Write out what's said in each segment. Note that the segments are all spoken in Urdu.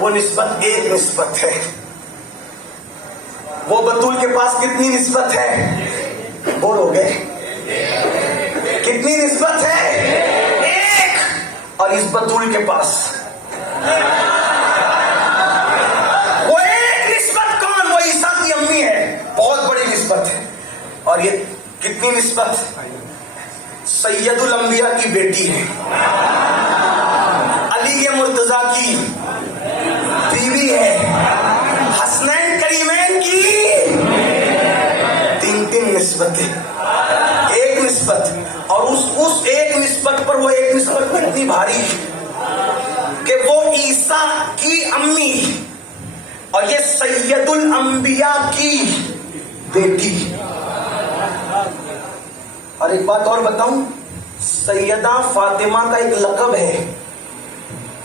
وہ نسبت ایک نسبت ہے. وہ بطول کے پاس کتنی نسبت ہے؟ بولو گے کتنی نسبت ہے؟ ایک. اور اس بطول کے پاس وہ ایک نسبت کون؟ وہ عیسیٰ کی امی ہے، بہت بڑی نسبت ہے. اور یہ کتنی نسبت؟ سید الانبیاء کی بیٹی ہے، علی مرتضیٰ کی بیوی ہے، حسنین کریمین کی تین نسبتیں. ایک نسبت. اور اس ایک نسبت پر وہ ایک نسبت اتنی بھاری کہ وہ عیسیٰ کی امی اور یہ سید الانبیاء کی بیٹی. اور ایک بات اور بتاؤں، سیدہ فاطمہ کا ایک لقب ہے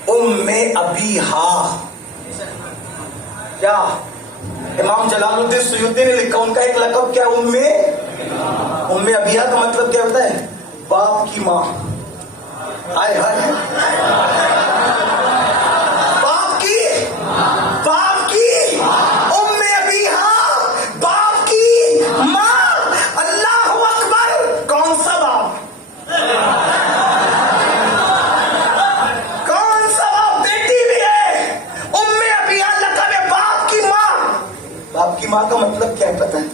ام ابیہا. کیا؟ امام جلال الدین سیوطی نے لکھا ان کا ایک لقب کیا؟ ام ابیہا کا مطلب کیا ہوتا ہے؟ باپ کی ماں. آئے ہائے، باپ کی ام ابیہا، باپ کی ماں. اللہ اکبر. کون سا باپ؟ کون سا باپ؟ بیٹی بھی ہے. ام ابیہا لقب ہے باپ کی ماں. باپ کی ماں کا مطلب کیا ہے پتہ ہے؟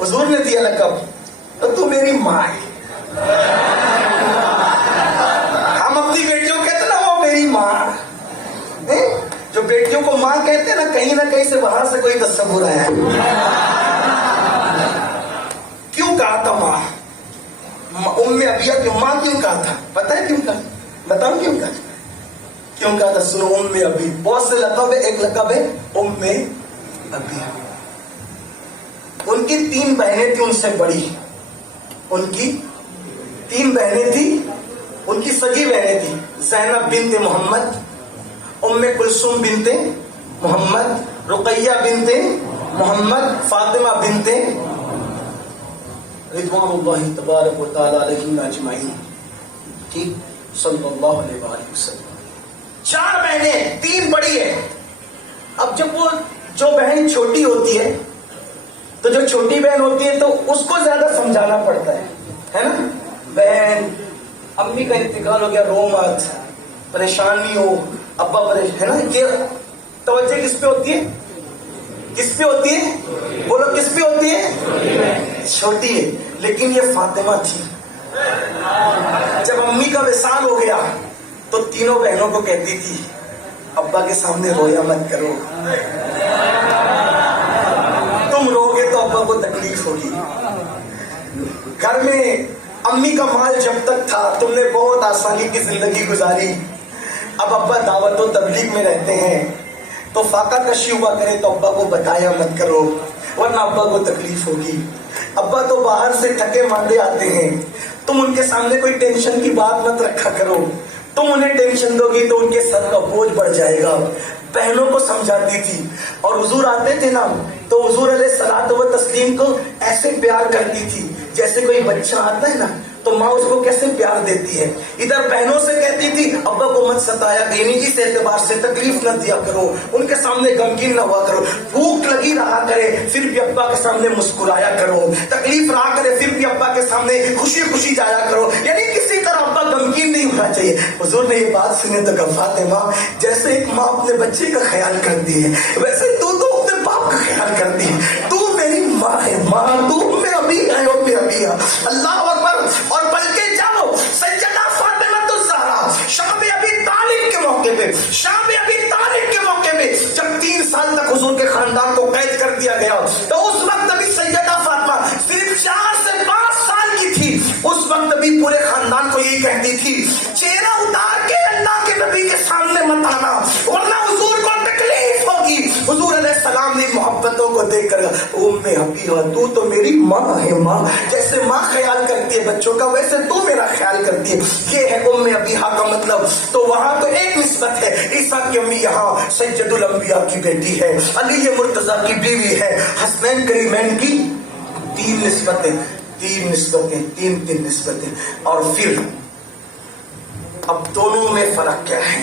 حضور نے دیا لقب، تو میری ماں ہے. ہم اپنی بیٹیوں کہتے نا وہ میری ماں. جو بیٹیوں کو ماں کہتے ہیں نا، کہیں نہ کہیں سے وہاں سے کوئی تصور ہے. کیوں کہا تھا ماں؟ ام ابیہا کی ماں کیوں کہا تھا؟ پتہ ہے کیوں کہا؟ بتاؤ کیوں کہا؟ کیوں کہا تھا؟ سنو. ام ابی بہت سے لقب ہے، ایک لقب ہے ام ابیہا. ان کی 3 بہنیں تھیں ان سے بڑی. ان کی 3 بہنیں تھیں، ان کی سگی بہنیں تھیں. زینب بنت محمد، ام کلثوم بنت محمد، رقیہ بنت محمد، فاطمہ بنت رضوان اللہ تبارک و تعالی علیہم اجمعین. ٹھیک، صلی اللہ علیہ وآلہ وسلم. 4 بہنیں، 3 بڑی ہے. اب جب وہ جو بہن چھوٹی ہوتی ہے تو جو چھوٹی بہن ہوتی ہے تو اس کو زیادہ سمجھانا پڑتا ہے نا. بہن امی کا انتقال ہو گیا، رو مت، پریشانی ہو، ابا پریشان ہے نا. یہ توجہ کس پہ ہوتی ہے؟ کس پہ ہوتی ہے؟ بولو کس پہ ہوتی ہے؟ چھوٹی ہے. لیکن یہ فاطمہ تھی، جب امی کا وصال ہو گیا تو تینوں بہنوں کو کہتی تھی ابا کے سامنے رویا مت کرو، تم رو گے تو ابا کو تکلیف ہوگی. گھر میں امی کا مال جب تک تھا تم نے بہت آسانی کی زندگی گزاری. اب ابا دعوت و تبلیغ میں رہتے ہیں تو فاقہ کشی ہوا کرے تو ابا کو بتایا مت کرو ورنہ ابا کو تکلیف ہوگی. ابا تو باہر سے تھکے ماندے آتے ہیں، تم ان کے سامنے کوئی ٹینشن کی بات مت رکھا کرو، تم انہیں ٹینشن دو گی تو ان کے سر کا بوجھ بڑھ جائے گا. بہنوں کو سمجھاتی تھی. اور حضور آتے تھے نا تو حضور علیہ الصلوۃ والتسلیم کو ایسے پیار کرتی تھی جیسے کوئی بچہ آتا ہے نا تو ماں اس کو کیسے پیار دیتی ہے. ادھر بہنوں سے کہتی تھی ابا کو مت ستایا، یعنی اس اعتبار سے تکلیف نہ دیا کرو، ان کے سامنے غمگین نہ ہوا کرو. بھوک لگی رہا کرے پھر بھی ابا کے سامنے مسکرایا کرو، تکلیف رہا کرے پھر بھی ابا کے سامنے خوشی خوشی جایا کرو. یعنی کسی طرح ابا غمگین نہیں ہونا چاہیے. حضور نے یہ بات سنی تو کہا فاطمہ جیسے ایک ماں اپنے بچے کا خیال کرتی ہے ویسے تو اپنے باپ کا خیال کرتی ہے. تو میری ماں ہے، ماں تو میں ابھی ہے اور میں ابھی ہے. اللہ اکبر. اور بلکہ جاؤ سیدہ فاطمہ الزہرا شام ابی طالب کے موقع پہ، شام ابی طالب کے موقع پہ جب 3 سال تک حضور کے خاندان کو قید کر دیا گیا تو اس وقت ابھی سیدہ فاطمہ صرف 4 سے 5 سال کی تھی. اس وقت ابھی پورے خاندان کو یہی کہتی تھی چہرہ اتار کے اللہ کے نبی کے سامنے مت آنا ورنہ حضور کو تکلیف ہوگی. حضور علیہ السلام نے محبتوں کو دیکھ کر ام ابیہا تو تو میری ماں ہے، ماں جیسے ماں خیال کرتی ہے بچوں کا ویسے تو میرا خیال کرتی ہے. یہ ہے ام ابیہا کا مطلب. تو وہاں تو ایک نسبت ہے، عیسیٰ کی امی یہاں سید الانبیاء کی بیٹی ہے، علی مرتضیٰ کی بیوی ہے، حسنین کریمین کی 3 نسبتیں، 3 نسبتیں، 3 نسبتیں. اور پھر اب دونوں میں فرق کیا ہے؟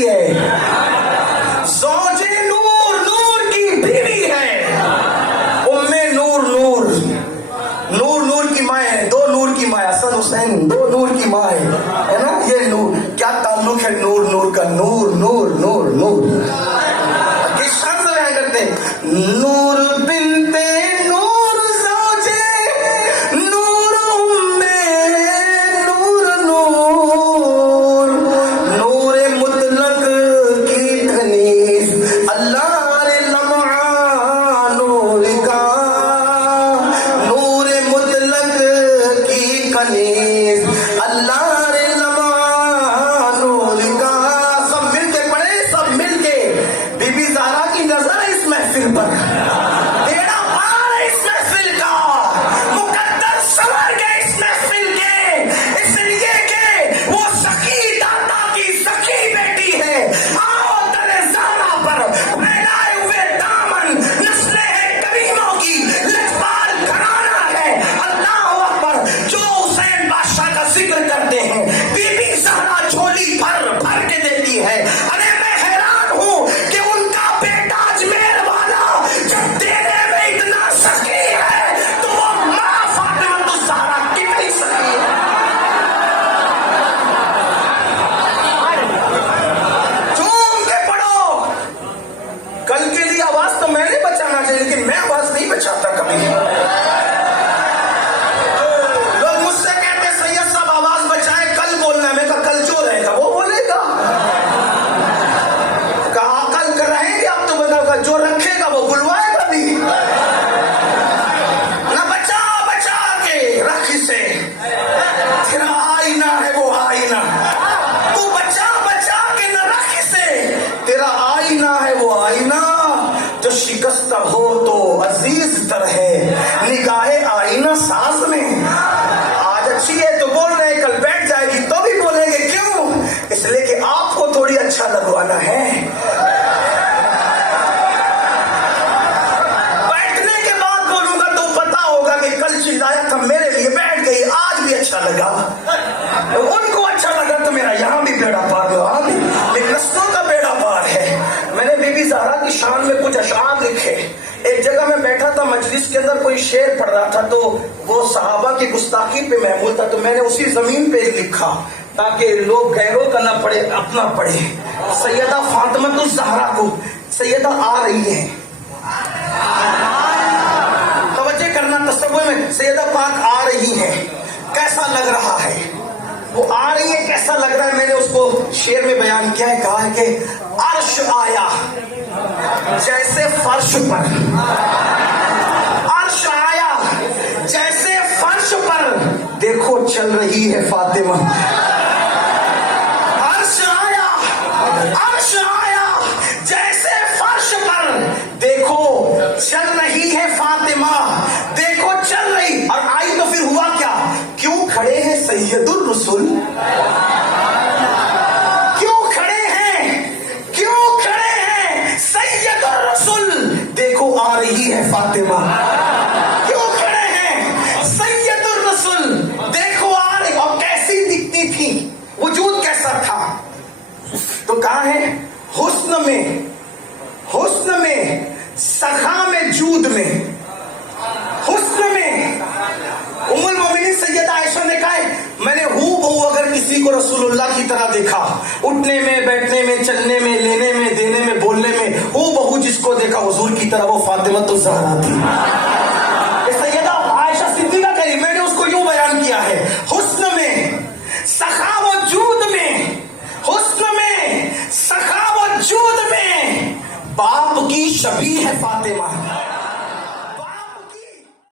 بیٹی ہے, زوجے نور, نور کی بیوی ہے, امی نور, نور نور نور کی ماں ہے, دو نور کی ماں, حسن حسین دو نور کی ماں ہے نا. یہ نور کیا تعلق ہے نور نور کا, نور نور نور نور کس شان سے بیان کرتے ہیں, نور بنتے نور زوجے نور امی نور نور, نور مطلق کی تنیز اللہ نے لمعہ نور کا, نور مطلق کی کنیز اللہ نے لمعہ نور کا. سب مل کے پڑھے, سب مل کے. بی بی زہرا کی نظر ہے اس محفل پر, تیرا پار ہے اس محفل کا, مقدر سور کے اس محفل کے, اس لیے کہ وہ سخی داتا کی سخی بیٹی ہے. آؤ در زہرا پر پھیلائے ہوئے دامن, نسلیں کریموں کی لجپال گھرانہ ہے. اللہ اکبر. جو حسین بادشاہ کا ذکر کرتے ہیں, بی بی زہرا جھولی بھر بھر کے دیتی ہے. ارے میں حیران ہوں کہ ان کا بیٹا اجمیر والا جب دینے میں اتنا سخی ہے تو وہ ماں فاطمہ الزہرا کتنی سخی ہے. جھوم کے پڑھو. کل کے لیے آواز تو میں نے بچانا چاہیے, لیکن میں آواز نہیں بچاتا کبھی. لوگ مجھ سے کہتے ہیں سید صاحب آواز بچائیں, کل بولنا ہے. میں کہا کل جو رہے گا وہ بولے گا. کہا کل کر رہیں گے اب تو بتا, جو رکھے گا وہ بلوائے گا بھی. نہ بچا بچا کے رکھ سے, تیرا آئینہ ہے وہ آئینہ. تو بچا بچا کے نہ رکھ سے, تیرا آئینہ ہے وہ آئینہ. جو شکستہ ہو تو عزیز تر ہے نگاہ آئینہ ساز میں. آج اچھی ہے تو بول رہے ہیں, کل بیٹھ جائے گی تو بھی بولیں گے. کیوں؟ اس لیے کہ آپ کو تھوڑی اچھا لگوانا ہے. بیٹھنے کے بعد بولوں گا تو پتا ہوگا کہ کل چلایا تھا میرے لیے, بیٹھ گئی, آج بھی اچھا لگا. ان کو اچھا لگا تو میرا یہاں بھی بیڑا پار, وہاں بھی. لیکن نسلوں کا بیڑا پار ہے. میں نے بی بی زہرا کی شان میں کچھ اشعار لکھے. ایک جگہ میں بیٹھا تھا مجلس کے اندر, کوئی شعر پڑھ رہا تھا تو وہ صحابہ کی گستاخی پہ محمول تھا, تو میں نے اسی زمین پہ لکھا تاکہ لوگ غیروں کا نہ پڑھے اپنا پڑھے. سیدہ فاطمہ الزہرا کو سیدہ آ رہی ہے, توجہ کرنا تصور میں, سیدہ پاک آ رہی ہے, کیسا لگ رہا ہے وہ آ رہی ہے, کیسا لگ رہا ہے. میں نے اس کو شعر میں بیان کیا ہے, کہا ہے کہ عرش آیا جیسے فرش پر, عرش آیا جیسے فرش پر, دیکھو چل رہی ہے فاطمہ. عرش آیا جیسے فرش پر, دیکھو چل رہی ہے فاطمہ, دیکھو چل رہی. اور آئی تو پھر ہوا کیا, کیوں کھڑے ہیں سید الرسول, کیوں کھڑے ہیں سید الرسول, دیکھو آ رہی ہے فاطمہ. کیوں کھڑے ہیں سید الرسول, دیکھو آ رہی. اور کیسی دکھتی تھی, وجود کیسا تھا, تو کہاں ہے حسن میں, سخا میں, جود میں, حسن میں. ام المومنین سیدہ عائشہ نے کہا ہے, میں نے ہو بہو اگر کسی کو رسول اللہ کی طرح دیکھا, اٹھنے میں, بیٹھنے میں, چلنے میں, لینے میں, دینے میں, بولنے میں, ہو بہو جس کو دیکھا حضور کی طرح, وہ فاطمہ الزہرا تھی. سیدہ عائشہ صدیقہ کہی, میں نے اس کو یوں بیان کیا ہے, حسن میں, سخا و جود میں, حسن میں, سخا و جود میں, باپ کی شبیہ ہے فاطمہ.